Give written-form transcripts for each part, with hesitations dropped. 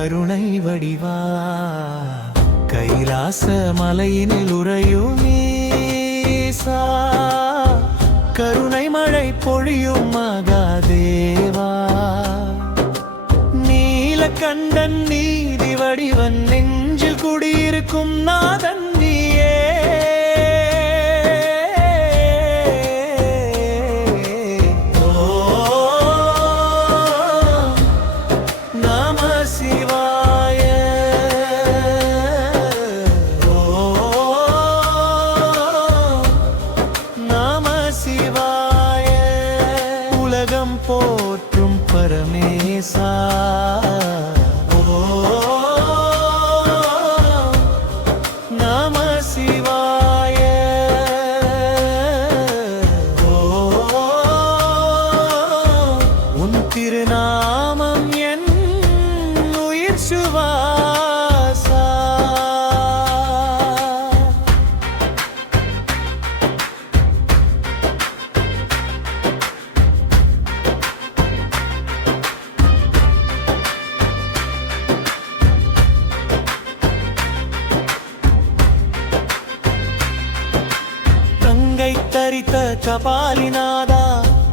கருணை வடிவா கைலாச மலையினில் உறையும் ஈசா கருணை மழை பொழியும் மகாதேவா நீலகண்டன் நீதி வடிவன் நெஞ்சில் குடியிருக்கும் நாதன் நீயே உலகம் போற்றும் பரமேசா நம சிவாய உன் திருநாமம் என் உயிர் சுவாசா தரித்த கபாலிநாதா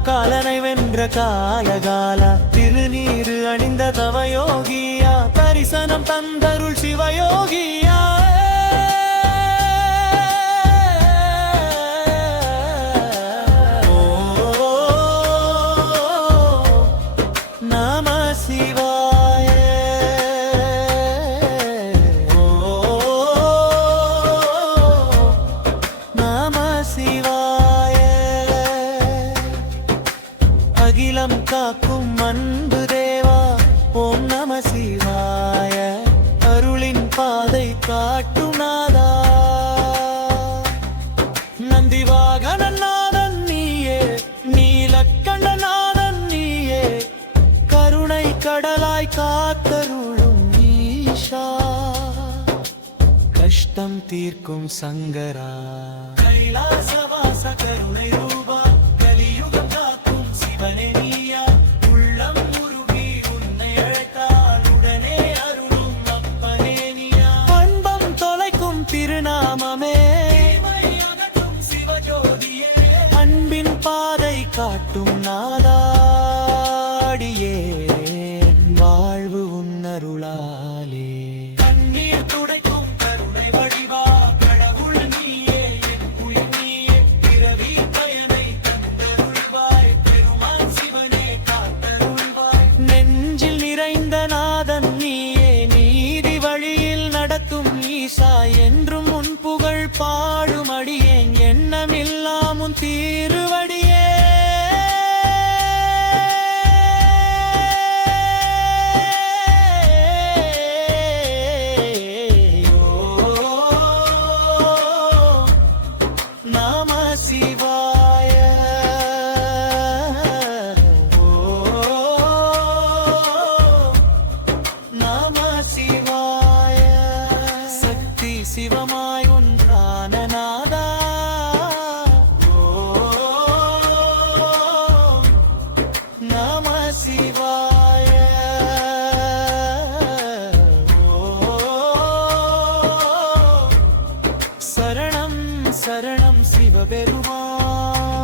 காலனை வென்ற காலகாலா திருநீரு அணிந்த தவயோகியா தரிசனம் தந்தருள் சிவயோகியா நம சிவாய நம சிவாய அகிலம் காக்கும் அன்பு தேவா ஓம் நம சிவாய அருளின் பாதை காட்டும் நாதா நந்திவாகனநாதன் நீயே நீலகண்டநாதன் நீயே கருணை கடலாய் காத்தருளும் ஈஷா கஷ்டம் தீர்க்கும் சங்கரா கைலாசவாச கருணை ரூபா கலியுகம் காக்கும் சிவனே நீயா உள்ளம் உருகி உன்னை அழைத்தால் உடனே அருளும் அப்பனே நீயா அன்பம் தொலைக்கும் திருநாமமே அகற்றும் சிவஜோதியே அன்பின் பாதை காட்டும் நாதாடியே வாழ்வு உன்னருளாலே கண்ணீர் துடைக்கும் கருணை வடிவா கடவுள் நீயே என் உயிர் நீயே பிறவி பயனை தந்தருள்வாய் பெருமான் சிவனே காத்தருள்வாய் நெஞ்சில் நிறைந்த நாதன் நீயே நீதி வழியில் நடத்தும் ஈசா என்றும் உன் புகழ் பாடும் அடியேன் எண்ணமில்லாம் உன் தீருவடியே நம சிவாய நம சிவாய சக்தி சிவமாய் ஒன்றான நாதா நம சிவாய சரணம் சரணம் சிவபெருமான்